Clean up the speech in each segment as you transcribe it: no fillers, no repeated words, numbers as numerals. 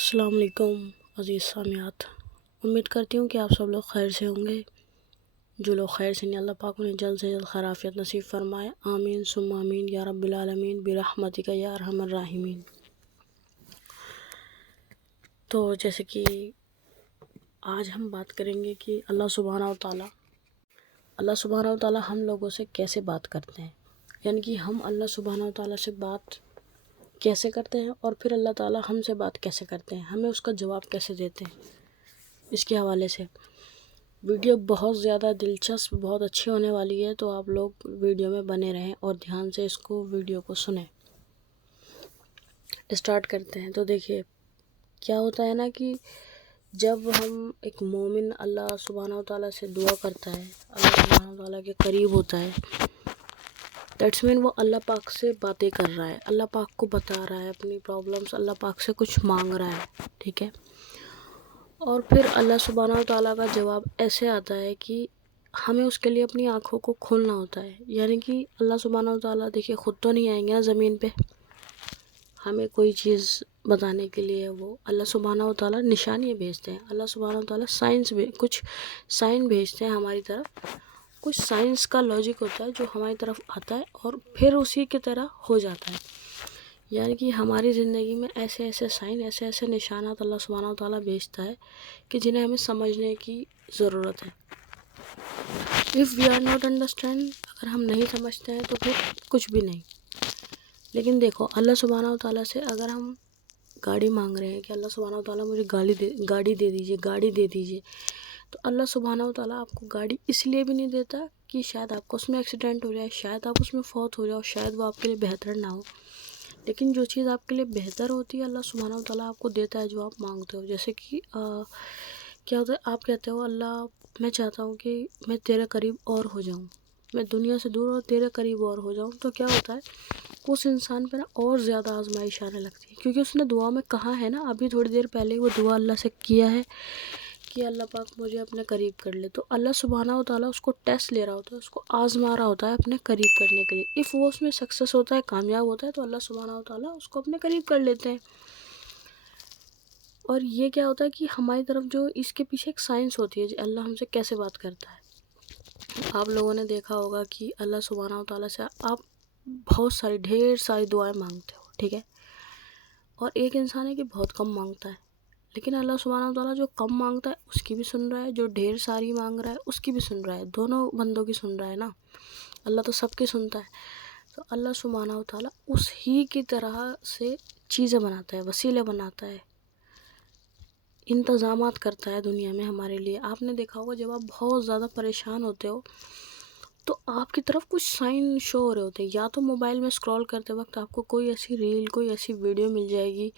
السلام علیکم عزیز سامعات، امید کرتی ہوں کہ آپ سب لوگ خیر سے ہوں گے۔ جو لوگ خیر سے نہیں، اللہ پاک انہیں جلد سے جلد خیرافیت نصیب فرمائے، آمین ثم آمین یا رب العالمین برحمتک یا ارحم الراحمین۔ تو جیسے کہ آج ہم بات کریں گے کہ اللہ سبحانہ و تعالیٰ ہم لوگوں سے کیسے بات کرتے ہیں، یعنی کہ ہم اللہ سبحانہ و تعالیٰ سے بات کیسے کرتے ہیں اور پھر اللہ تعالیٰ ہم سے بات کیسے کرتے ہیں، ہمیں اس کا جواب کیسے دیتے ہیں۔ اس کے حوالے سے ویڈیو بہت زیادہ دلچسپ، بہت اچھی ہونے والی ہے، تو آپ لوگ ویڈیو میں بنے رہیں اور دھیان سے ویڈیو کو سنیں۔ اسٹارٹ کرتے ہیں۔ تو دیکھیے کیا ہوتا ہے نا کہ جب ہم ایک مومن اللہ سبحانہ و تعالیٰ سے دعا کرتا ہے، اللہ سبحانہ و تعالیٰ کے قریب ہوتا ہے، دیٹس مین وہ اللہ پاک سے باتیں کر رہا ہے، اللہ پاک کو بتا رہا ہے اپنی پرابلمس، اللہ پاک سے کچھ مانگ رہا ہے، ٹھیک ہے۔ اور پھر اللہ سبحانہ و تعالیٰ کا جواب ایسے آتا ہے کہ ہمیں اس کے لیے اپنی آنکھوں کو کھولنا ہوتا ہے، یعنی کہ اللہ سبحانہ و تعالیٰ دیکھیے خود تو نہیں آئیں گے نا زمین پہ ہمیں کوئی چیز بتانے کے لیے، وہ اللہ سبحانہ و تعالیٰ نشانیاں بھیجتے ہیں، اللہ سبحانہ و تعالیٰ کچھ سائن بھیجتے ہیں ہماری طرف، کچھ سائنس کا لاجک ہوتا ہے جو ہماری طرف آتا ہے اور پھر اسی کی طرح ہو جاتا ہے، یعنی کہ ہماری زندگی میں ایسے ایسے سائن، ایسے ایسے نشانات اللہ سبحانہ و تعالیٰ بھیجتا ہے کہ جنہیں ہمیں سمجھنے کی ضرورت ہے۔ if we are not understand، اگر ہم نہیں سمجھتے ہیں تو پھر کچھ بھی نہیں۔ لیکن دیکھو اللہ سبحانہ و تعالیٰ سے اگر ہم گاڑی مانگ رہے ہیں کہ اللہ سبحانہ و تعالیٰ مجھے گاڑی دے دیجیے، تو اللہ سبحانہ و تعالیٰ آپ کو گاڑی اس لیے بھی نہیں دیتا کہ شاید آپ کو اس میں ایکسیڈنٹ ہو جائے، شاید آپ اس میں فوت ہو جاؤ، شاید وہ آپ کے لیے بہتر نہ ہو، لیکن جو چیز آپ کے لیے بہتر ہوتی ہے اللہ سبحانہ و تعالیٰ آپ کو دیتا ہے جو آپ مانگتے ہو۔ جیسے کہ کیا ہوتا ہے، آپ کہتے ہو اللہ میں چاہتا ہوں کہ میں تیرے قریب اور ہو جاؤں، میں دنیا سے دور اور تیرے قریب اور ہو جاؤں، تو کیا ہوتا ہے اس انسان پہ نا اور زیادہ آزمائش آنے لگتی ہے، کیونکہ اس نے دعا میں کہا ہے نا، ابھی تھوڑی دیر پہلے وہ دعا اللہ سے کیا ہے کہ اللہ پاک مجھے اپنے قریب کر لے، تو اللہ سبحانہ و تعالیٰ اس کو ٹیسٹ لے رہا ہوتا ہے، اس کو آزما رہا ہوتا ہے اپنے قریب کرنے کے لیے۔ وہ اس میں سکسیس ہوتا ہے، کامیاب ہوتا ہے، تو اللہ سبحانہ و تعالیٰ اس کو اپنے قریب کر لیتے ہیں۔ اور یہ کیا ہوتا ہے کہ ہماری طرف جو اس کے پیچھے ایک سائنس ہوتی ہے، اللہ ہم سے کیسے بات کرتا ہے۔ آپ لوگوں نے دیکھا ہوگا کہ اللہ سبحانہ و تعالیٰ سے آپ بہت ڈھیر ساری دعائیں مانگتے ہو، ٹھیک ہے، اور ایک انسان ہے کہ بہت کم مانگتا ہے، لیکن اللہ سبحانہ و تعالیٰ جو کم مانگتا ہے اس کی بھی سن رہا ہے، جو ڈھیر ساری مانگ رہا ہے اس کی بھی سن رہا ہے، دونوں بندوں کی سن رہا ہے نا، اللہ تو سب کی سنتا ہے۔ تو اللہ سبحانہ و تعالیٰ اس ہی کی طرح سے چیزیں بناتا ہے، وسیلے بناتا ہے، انتظامات کرتا ہے دنیا میں ہمارے لیے۔ آپ نے دیکھا ہوگا جب آپ بہت زیادہ پریشان ہوتے ہو تو آپ کی طرف کچھ سائن شو ہو رہے ہوتے ہیں، یا تو موبائل میں سکرول کرتے وقت آپ کو کوئی ایسی ریل، کوئی ایسی ویڈیو مل جائے گی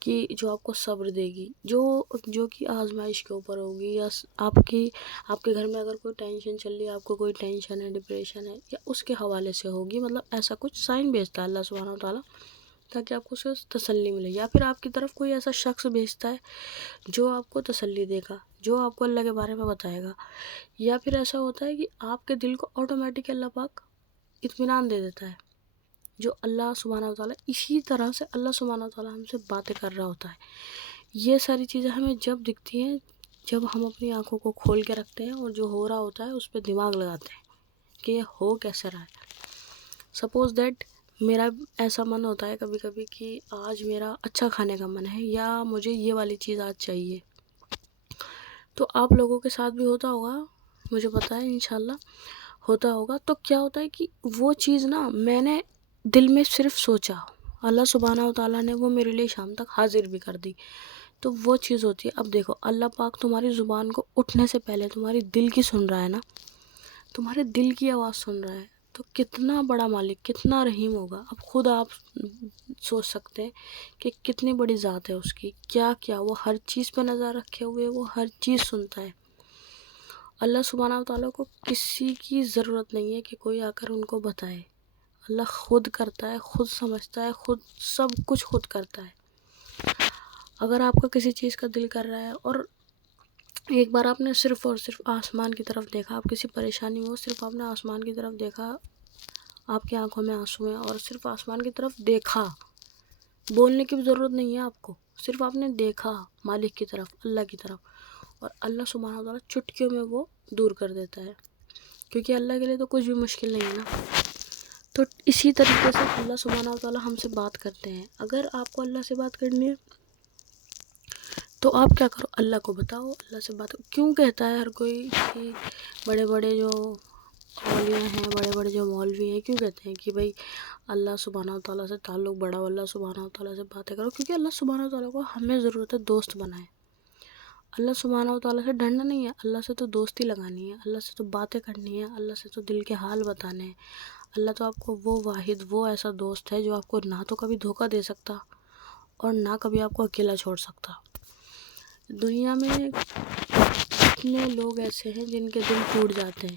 کہ جو آپ کو صبر دے گی، جو کہ آزمائش کے اوپر ہوگی، یا آپ کے گھر میں اگر کوئی ٹینشن چل رہی ہے، آپ کو کوئی ٹینشن ہے، ڈپریشن ہے، یا اس کے حوالے سے ہوگی، مطلب ایسا کچھ سائن بھیجتا ہے اللہ سبحانہ و تعالیٰ تاکہ آپ کو اس سے تسلی ملے، یا پھر آپ کی طرف کوئی ایسا شخص بھیجتا ہے جو آپ کو تسلی دے گا، جو آپ کو اللہ کے بارے میں بتائے گا، یا پھر ایسا ہوتا ہے کہ آپ کے دل کو آٹومیٹک اللہ پاک اطمینان دے دیتا ہے، جو اللہ سبحانہ و تعالیٰ اسی طرح سے اللہ سبحانہ و تعالیٰ ہم سے باتیں کر رہا ہوتا ہے۔ یہ ساری چیزیں ہمیں جب دکھتی ہیں جب ہم اپنی آنکھوں کو کھول کے رکھتے ہیں اور جو ہو رہا ہوتا ہے اس پہ دماغ لگاتے ہیں کہ یہ ہو کیسے رہا ہے۔ سپوز دیٹ میرا ایسا من ہوتا ہے کبھی کبھی کہ آج میرا اچھا کھانے کا من ہے، یا مجھے یہ والی چیز آج چاہیے، تو آپ لوگوں کے ساتھ بھی ہوتا ہوگا، مجھے پتا ہے انشاءاللہ ہوتا ہوگا۔ تو کیا ہوتا ہے کہ وہ چیز نا میں نے دل میں صرف سوچا، اللہ سبحانہ و تعالیٰ نے وہ میرے لیے شام تک حاضر بھی کر دی، تو وہ چیز ہوتی ہے۔ اب دیکھو اللہ پاک تمہاری زبان کو اٹھنے سے پہلے تمہاری دل کی سن رہا ہے نا، تمہارے دل کی آواز سن رہا ہے، تو کتنا بڑا مالک، کتنا رحیم ہوگا۔ اب خود آپ سوچ سکتے ہیں کہ کتنی بڑی ذات ہے اس کی، کیا وہ ہر چیز پہ نظر رکھے ہوئے، وہ ہر چیز سنتا ہے۔ اللہ سبحانہ و تعالیٰ کو کسی کی ضرورت نہیں ہے کہ کوئی آ کر ان کو بتائے، اللہ خود کرتا ہے، خود سمجھتا ہے، خود سب کچھ خود کرتا ہے۔ اگر آپ کا کسی چیز کا دل کر رہا ہے اور ایک بار آپ نے صرف اور صرف آسمان کی طرف دیکھا، آپ کسی پریشانی میں ہو، صرف آپ نے آسمان کی طرف دیکھا، آپ کی آنکھوں میں آنسو ہیں اور صرف آسمان کی طرف دیکھا، بولنے کی بھی ضرورت نہیں ہے آپ کو، صرف آپ نے دیکھا مالک کی طرف، اللہ کی طرف، اور اللہ سبحانہ و تعالیٰ چٹکیوں میں وہ دور کر دیتا ہے، کیونکہ اللہ کے لیے تو کچھ بھی مشکل نہیں ہے نا۔ تو اسی طریقے سے اللہ سبحانہ و تعالیٰ ہم سے بات کرتے ہیں۔ اگر آپ کو اللہ سے بات کرنی ہے تو آپ کیا کرو، اللہ کو بتاؤ، اللہ سے بات کرو۔ کیوں کہتا ہے ہر کوئی کہ بڑے بڑے جو اولیاء ہیں، بڑے بڑے جو مولوی ہیں، کیوں کہتے ہیں کہ بھائی اللہ سبحانہ و تعالیٰ سے تعلق بڑھاؤ، اللہ سبحانہ و تعالیٰ سے باتیں کرو؟ کیونکہ اللہ سبحانہ و تعالیٰ کو ہمیں ضرورت ہے دوست بنائے۔ اللہ سبحانہ و تعالیٰ سے ڈرنا نہیں ہے، اللہ سے تو دوستی لگانی ہے، اللہ سے تو باتیں کرنی ہے، اللہ سے تو دل کے حال بتانے ہیں۔ اللہ تو آپ کو وہ واحد، وہ ایسا دوست ہے جو آپ کو نہ تو کبھی دھوکہ دے سکتا اور نہ کبھی آپ کو اکیلا چھوڑ سکتا۔ دنیا میں کتنے لوگ ایسے ہیں جن کے دل ٹوٹ جاتے ہیں،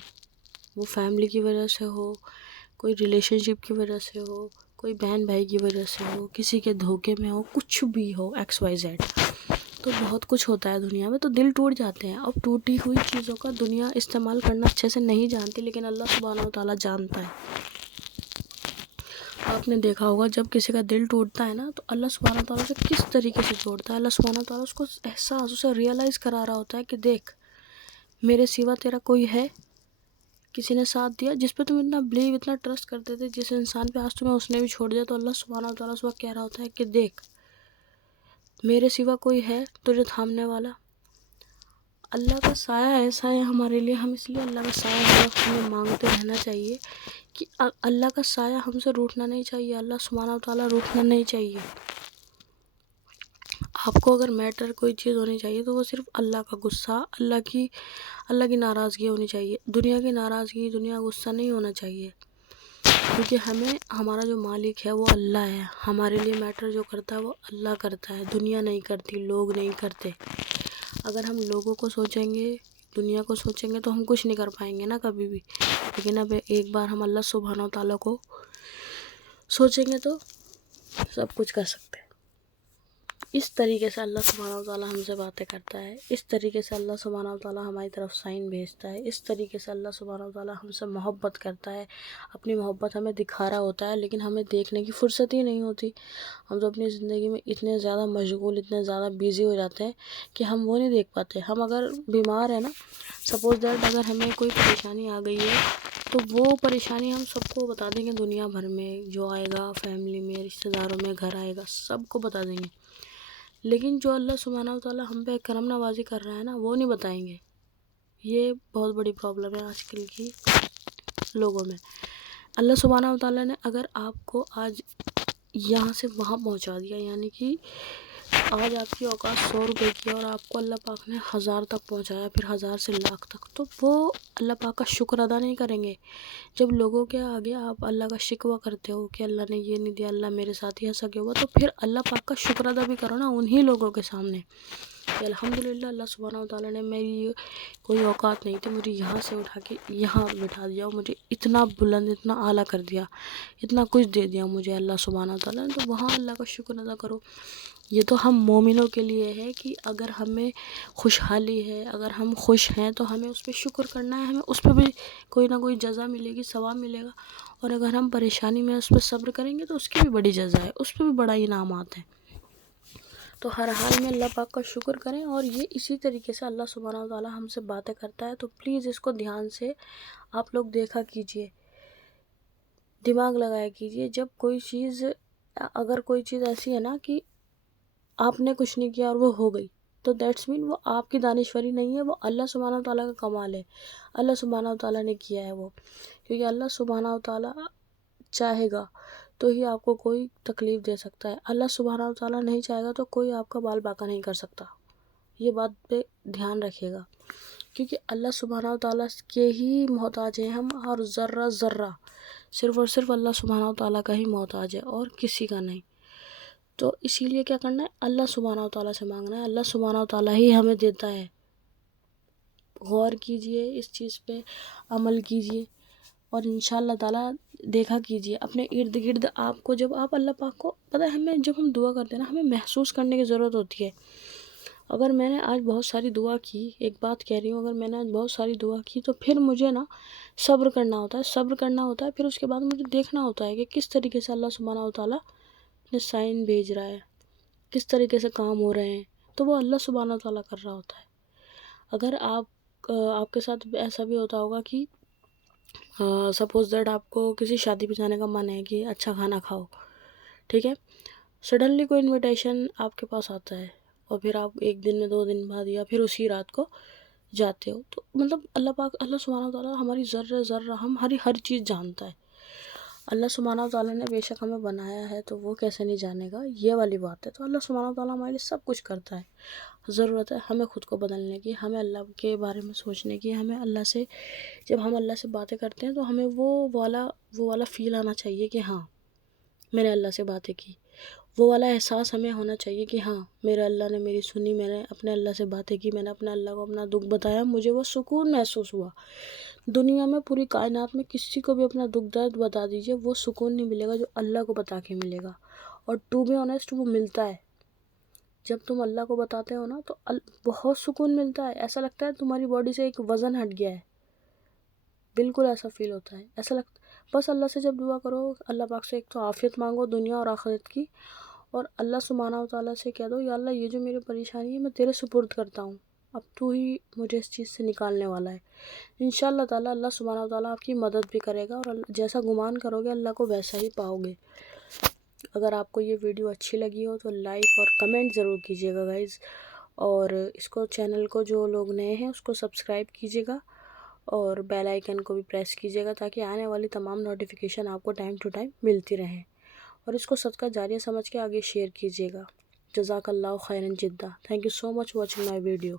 وہ فیملی کی وجہ سے ہو، کوئی ریلیشن شپ کی وجہ سے ہو، کوئی بہن بھائی کی وجہ سے ہو، کسی کے دھوکے میں ہو، کچھ بھی ہو، ایکس وائی زیڈ، تو بہت کچھ ہوتا ہے دنیا میں، تو دل ٹوٹ جاتے ہیں۔ اب ٹوٹی ہوئی چیزوں کا دنیا استعمال کرنا اچھے سے نہیں جانتی، لیکن اللہ سبحانہ و تعالیٰ جانتا ہے۔ آپ نے دیکھا ہوگا جب کسی کا دل ٹوٹتا ہے نا تو اللہ سبحانہ و تعالیٰ سے کس طریقے سے توڑتا ہے۔ اللہ سبحانہ و تعالیٰ اس کو احساس، اسے ریئلائز کرا رہا ہوتا ہے کہ دیکھ، میرے سوا تیرا کوئی ہے، کسی نے ساتھ دیا جس پہ تم اتنا بلیو، اتنا ٹرسٹ کرتے تھے، جس انسان پہ آج تمہیں اس نے بھی چھوڑ دیا، تو اللہ سبحانہ و تعالیٰ اس وقت کہہ رہا ہوتا ہے کہ دیکھ، میرے سوا کوئی ہے تجھے تھامنے والا۔ اللہ کا سایہ ایسا ہے ہمارے لیے، ہم اس لیے اللہ کا سایہ ہر وقت ہمیں مانگتے رہنا چاہیے کہ اللہ کا سایہ ہم سے روٹھنا نہیں چاہیے، اللہ سبحانہ و تعالیٰ روٹھنا نہیں چاہیے۔ آپ کو اگر میٹر کوئی چیز ہونی چاہیے تو وہ صرف اللہ کا غصہ، اللہ کی ناراضگی ہونی چاہیے، دنیا کی ناراضگی، دنیا کا غصہ نہیں ہونا چاہیے، کیونکہ ہمارا جو مالک ہے وہ اللہ ہے، ہمارے لیے میٹر جو کرتا ہے وہ اللہ کرتا ہے، دنیا نہیں کرتی، لوگ نہیں کرتے۔ اگر ہم لوگوں کو سوچیں گے، دنیا کو سوچیں گے تو ہم کچھ نہیں کر پائیں گے نا کبھی بھی، لیکن اب ایک بار ہم اللہ سبحانہ و تعالیٰ کو سوچیں گے تو سب کچھ کر سکتے ہیں۔ اس طریقے سے اللہ سبحانہ و تعالیٰ ہم سے باتیں کرتا ہے، اس طریقے سے اللہ سبحانہ و تعالیٰ ہماری طرف سائن بھیجتا ہے، اس طریقے سے اللہ سبحانہ و تعالیٰ ہم سے محبت کرتا ہے، اپنی محبت ہمیں دکھا رہا ہوتا ہے، لیکن ہمیں دیکھنے کی فرصت ہی نہیں ہوتی۔ ہم تو اپنی زندگی میں اتنے زیادہ مشغول، اتنے زیادہ بیزی ہو جاتے ہیں کہ ہم وہ نہیں دیکھ پاتے۔ ہم اگر بیمار ہیں نا، سپوز دیٹ اگر ہمیں کوئی پریشانی آ گئی ہے تو وہ پریشانی ہم سب کو بتا دیں گے، دنیا بھر میں جو آئے گا، فیملی میں، رشتہ داروں میں، گھر آئے گا، سب کو بتا دیں گے، لیکن جو اللہ سبحانہ و تعالیٰ ہم پہ کرم نوازی کر رہا ہے نا وہ نہیں بتائیں گے۔ یہ بہت بڑی پرابلم ہے آج کل کی لوگوں میں۔ اللہ سبحانہ و تعالیٰ نے اگر آپ کو آج یہاں سے وہاں پہنچا دیا، یعنی کہ آج آپ کی اوقات 100 روپے کی اور آپ کو اللہ پاک نے 1000 تک پہنچایا، پھر 1000 سے لاکھ تک، تو وہ اللہ پاک کا شکر ادا نہیں کریں گے۔ جب لوگوں کے آگے آپ اللہ کا شکوہ کرتے ہو کہ اللہ نے یہ نہیں دیا، اللہ میرے ساتھ ہی ایسا کیا ہوا، تو پھر اللہ پاک کا شکر ادا بھی کرو نا انہی لوگوں کے سامنے کہ الحمدللہ اللہ سبحانہ و تعالیٰ نے میری کوئی اوقات نہیں تھی، مجھے یہاں سے اٹھا کے یہاں بٹھا دیا، مجھے اتنا بلند، اتنا اعلیٰ کر دیا، اتنا کچھ دے دیا مجھے اللہ سبحانہ و تعالیٰ نے، تو وہاں اللہ کا شکر ادا کرو۔ یہ تو ہم مومنوں کے لیے ہے کہ اگر ہمیں خوشحالی ہے، اگر ہم خوش ہیں تو ہمیں اس پہ شکر کرنا ہے، ہمیں اس پہ بھی کوئی نہ کوئی جزا ملے گی، ثواب ملے گا، اور اگر ہم پریشانی میں اس پہ صبر کریں گے تو اس کی بھی بڑی جزا ہے، اس پہ بھی بڑا انعامات ہے۔ تو ہر حال میں اللہ پاک کا شکر کریں، اور یہ اسی طریقے سے اللہ سبحانہ و تعالیٰ ہم سے باتیں کرتا ہے، تو پلیز اس کو دھیان سے آپ لوگ دیکھا کیجئے، دماغ لگایا کیجئے۔ جب کوئی چیز، اگر کوئی چیز ایسی ہے نا کہ آپ نے کچھ نہیں کیا اور وہ ہو گئی، تو دیٹس مین وہ آپ کی دانشوری نہیں ہے، وہ اللہ سبحانہ و تعالیٰ کا کمال ہے، اللہ سبحانہ و تعالیٰ نے کیا ہے وہ، کیونکہ اللہ سبحانہ و تعالیٰ چاہے گا تو ہی آپ کو کوئی تکلیف دے سکتا ہے، اللہ سبحانہ و تعالیٰ نہیں چاہے گا تو کوئی آپ کا بال باقا نہیں کر سکتا۔ یہ بات پہ دھیان رکھیے گا، کیونکہ اللہ سبحانہ و تعالیٰ کے ہی محتاج ہیں ہم، اور ذرہ ذرہ صرف اور صرف اللہ سبحانہ و تعالیٰ کا ہی محتاج ہے اور کسی کا نہیں۔ تو اسی لیے کیا کرنا ہے، اللہ سبحانہ و تعالیٰ سے مانگنا ہے، اللہ سبحانہ و تعالیٰ ہی ہمیں دیتا ہے۔ غور کیجئے اس چیز پہ، عمل کیجئے، اور انشاءاللہ تعالیٰ دیکھا کیجئے اپنے ارد گرد آپ کو، جب آپ اللہ پاک کو، پتہ ہے ہمیں جب ہم دعا کرتے ہیں نا، ہمیں محسوس کرنے کی ضرورت ہوتی ہے۔ اگر میں نے آج بہت ساری دعا کی، ایک بات کہہ رہی ہوں، اگر میں نے آج بہت ساری دعا کی تو پھر مجھے نا صبر کرنا ہوتا ہے، صبر کرنا ہوتا ہے، پھر اس کے بعد مجھے دیکھنا ہوتا ہے کہ کس طریقے سے اللہ سبحانہ و تعالیٰ نے سائن بھیج رہا ہے، کس طریقے سے کام ہو رہے ہیں، تو وہ اللہ سبحانہ و تعالیٰ کر رہا ہوتا ہے۔ اگر آپ کے ساتھ ایسا بھی ہوتا ہوگا کہ سپوز دیٹ آپ کو کسی شادی پہ جانے کا من ہے کہ اچھا کھانا کھاؤ، ٹھیک ہے، سڈنلی کوئی انویٹیشن آپ کے پاس آتا ہے اور پھر آپ 1 دن میں 2 دن بعد یا پھر اسی رات کو جاتے ہو، تو مطلب اللہ پاک، اللہ سبحانہ تعالیٰ ہماری ذرہ ذرہ، ہماری ہر چیز جانتا ہے۔ اللہ سبحانہ تعالیٰ نے بے شک ہمیں بنایا ہے تو وہ کیسے نہیں جانے گا، یہ والی بات ہے۔ تو اللہ سبحانہ تعالیٰ ہمارے لیے سب کچھ کرتا ہے۔ ضرورت ہے ہمیں خود کو بدلنے کی، ہمیں اللہ کے بارے میں سوچنے کی، ہمیں اللہ سے، جب ہم اللہ سے باتیں کرتے ہیں تو ہمیں وہ والا فیل آنا چاہیے کہ ہاں میں نے اللہ سے باتیں کی، وہ والا احساس ہمیں ہونا چاہیے کہ ہاں میرے اللہ نے میری سنی، میں نے اپنے اللہ سے باتیں کی، میں نے اپنے اللہ کو اپنا دکھ بتایا، مجھے وہ سکون محسوس ہوا۔ دنیا میں پوری کائنات میں کسی کو بھی اپنا دکھ درد بتا دیجئے، وہ سکون نہیں ملے گا جو اللہ کو بتا کے ملے گا، اور ٹو بی آنیسٹ وہ ملتا ہے۔ جب تم اللہ کو بتاتے ہو نا تو بہت سکون ملتا ہے، ایسا لگتا ہے تمہاری باڈی سے ایک وزن ہٹ گیا ہے، بالکل ایسا فیل ہوتا ہے، ایسا لگتا بس اللہ سے جب دعا کرو، اللہ پاک سے ایک تو عافیت مانگو دنیا اور آخرت کی، اور اللہ سبحانہ و تعالیٰ سے کہہ دو یا اللہ یہ جو میری پریشانی ہے میں تیرے سپرد کرتا ہوں، اب تو ہی مجھے اس چیز سے نکالنے والا ہے۔ انشاءاللہ تعالیٰ اللہ سبحانہ و تعالیٰ آپ کی مدد بھی کرے گا، اور جیسا گمان کرو گے اللہ کو ویسا ہی پاؤ گے۔ اگر آپ کو یہ ویڈیو اچھی لگی ہو تو لائک اور کمنٹ ضرور کیجیے گا گائز، اور اس کو چینل کو جو لوگ نئے ہیں اس کو سبسکرائب کیجیے گا، اور بیل آئیکن کو بھی پریس کیجیے گا تاکہ آنے والی تمام نوٹیفیکیشن آپ کو ٹائم ٹو ٹائم ملتی رہیں، اور اس کو صدقہ جاریہ سمجھ کے آگے شیئر کیجیے گا۔ جزاک اللہ خیرن جدہ۔ Thank you so much watching my video.